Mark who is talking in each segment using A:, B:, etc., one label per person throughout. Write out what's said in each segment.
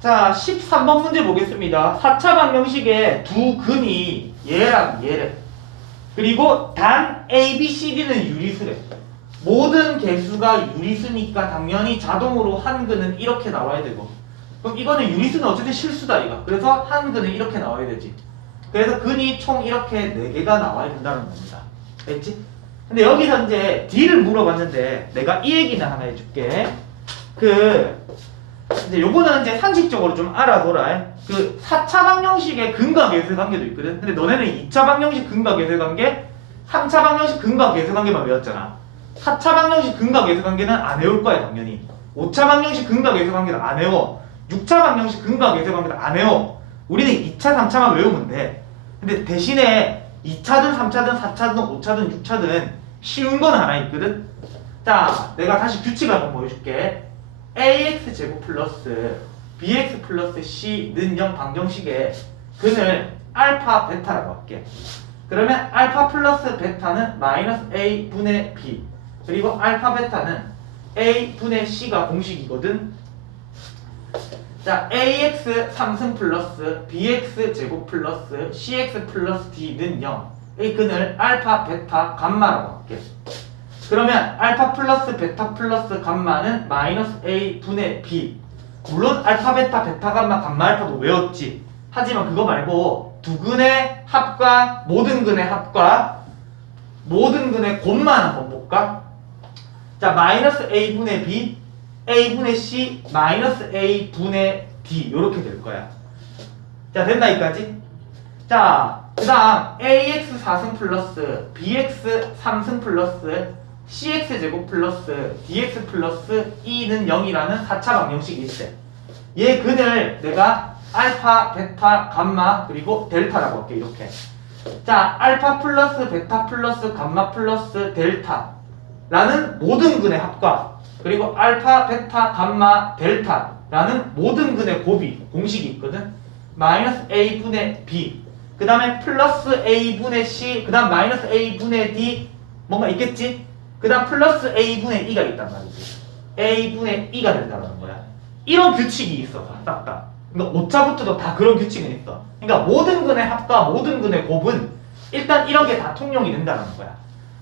A: 자, 13번 문제 보겠습니다. 4차 방정식의 두 근이 얘랑 얘래. 그리고 단 A, B, C, D는 유리수래. 모든 개수가 유리수니까 당연히 자동으로 한 근은 이렇게 나와야 되고. 그럼 이거는 유리수는 어쨌든 실수다 이거. 그래서 한 근은 이렇게 나와야 되지. 그래서 근이 총 이렇게 4개가 나와야 된다는 겁니다. 됐지? 근데 여기서 이제 D를 물어봤는데 내가 이 얘기는 하나 해줄게. 그 이제 요거는 이제 상식적으로 좀 알아둬라. 그 4차 방정식의 근과 계수의 관계도 있거든. 근데 너네는 2차 방정식 근과 계수의 관계, 3차 방정식 근과 계수의 관계만 외웠잖아. 4차 방정식 근과 계수의 관계는 안 외울 거야, 당연히. 5차 방정식 근과 계수의 관계는 안 외워. 6차 방정식 근과 계수의 관계는 안 외워. 우리는 2차, 3차만 외우면 돼. 근데 대신에 2차든 3차든 4차든 5차든 6차든 쉬운 건 하나 있거든. 자, 내가 다시 규칙을 한번 보여줄게. Ax 제곱 플러스 bx 플러스 c는 0 방정식의 근을 알파 베타라고 할게. 그러면 알파 플러스 베타는 마이너스 a 분의 b 그리고 알파 베타는 a 분의 c가 공식이거든. 자, ax 3승 플러스 bx 제곱 플러스 cx 플러스 d는 0. 이 근을 알파 베타 감마라고 할게. 그러면 알파 플러스 베타 플러스 감마는 마이너스 a 분의 b 물론 알파 베타 베타 감마 감마 알파도 외웠지 하지만 그거 말고 두 근의 합과 모든 근의 합과 모든 근의 곱만 한번 볼까? 자 마이너스 a 분의 b a 분의 c 마이너스 a 분의 d 이렇게 될 거야 자 됐나 여기까지? 자, 그 다음 ax 4승 플러스 bx 3승 플러스 cx 제곱 플러스 dx 플러스 e는 0이라는 4차 방정식이 있대. 얘 근을 내가 알파, 베타, 감마 그리고 델타라고 할게 이렇게. 자, 알파 플러스 베타 플러스 감마 플러스 델타라는 모든 근의 합과 그리고 알파, 베타, 감마, 델타라는 모든 근의 곱이 공식이 있거든. 마이너스 a 분의 b 그 다음에 플러스 a 분의 c 그 다음 마이너스 a 분의 d 뭔가 있겠지? 그 다음 플러스 a분의 2가 있단 말이지. A분의 2가 된다는 거야. 이런 규칙이 있어. 딱딱 그러니까 5차부터도 다 그런 규칙은 있어. 그러니까 모든 근의 합과 모든 근의 곱은 일단 이런 게 다 통용이 된다는 거야.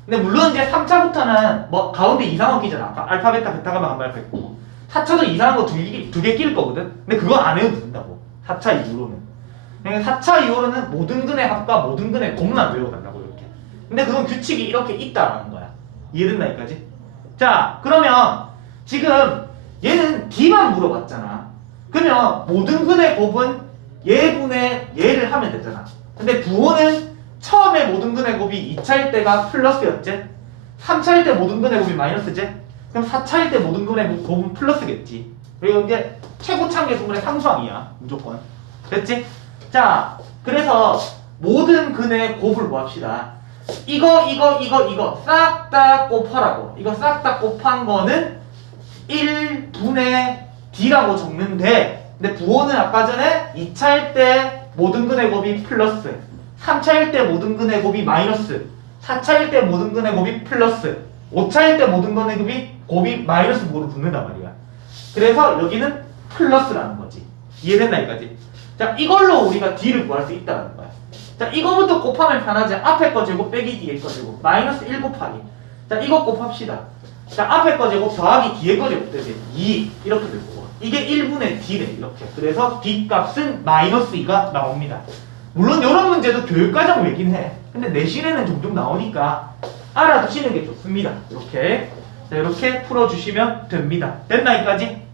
A: 근데 물론 이제 3차부터는 뭐 가운데 이상한 거 끼잖아. 아까 알파 베타 베타가 만 말파 있고. 4차도 이상한 거 두개낄 거거든. 근데 그거 안 해도 된다고. 4차 이후로는. 그러니까 4차 이후로는 모든 근의 합과 모든 근의 곱만 외워간다고 이렇게. 근데 그건 규칙이 이렇게 있다라는 거야 이해됐나 여기까지? 자 그러면 지금 얘는 D만 물어봤잖아. 그러면 모든 근의 곱은 얘분의 얘를 하면 되잖아. 근데 부호는 처음에 모든 근의 곱이 2차일 때가 플러스였지? 3차일 때 모든 근의 곱이 마이너스지? 그럼 4차일 때 모든 근의 곱은 플러스겠지. 그리고 이게 최고 참계수분의 상수항이야 무조건. 됐지? 자 그래서 모든 근의 곱을 구합시다 이거 이거 이거 이거 싹 다 곱하라고. 이거 싹 다 곱한 거는 1분의 D라고 적는데 근데 부호는 아까 전에 2차일 때 모든 근의 곱이 플러스 3차일 때 모든 근의 곱이 마이너스 4차일 때 모든 근의 곱이 플러스 5차일 때 모든 근의 곱이 곱이 마이너스 부호로 붙는단 말이야. 그래서 여기는 플러스라는 거지. 이해됐나 여기까지? 자 이걸로 우리가 D를 구할 수 있다는 거야 자 이거부터 곱하면 편하지. 앞에 거 제곱 빼기 뒤에 거 제곱. 마이너스 1 곱하기. 자 이거 곱합시다. 자 앞에 거 제곱 더하기 뒤에 거 제곱 되지. 2 이렇게 될 거고. 이게 1분의 D래 이렇게. 그래서 D 값은 마이너스 2가 나옵니다. 물론 이런 문제도 교육과정 외긴 해. 근데 내신에는 종종 나오니까 알아두시는 게 좋습니다. 이렇게. 자 이렇게 풀어주시면 됩니다. 됐나 여기까지?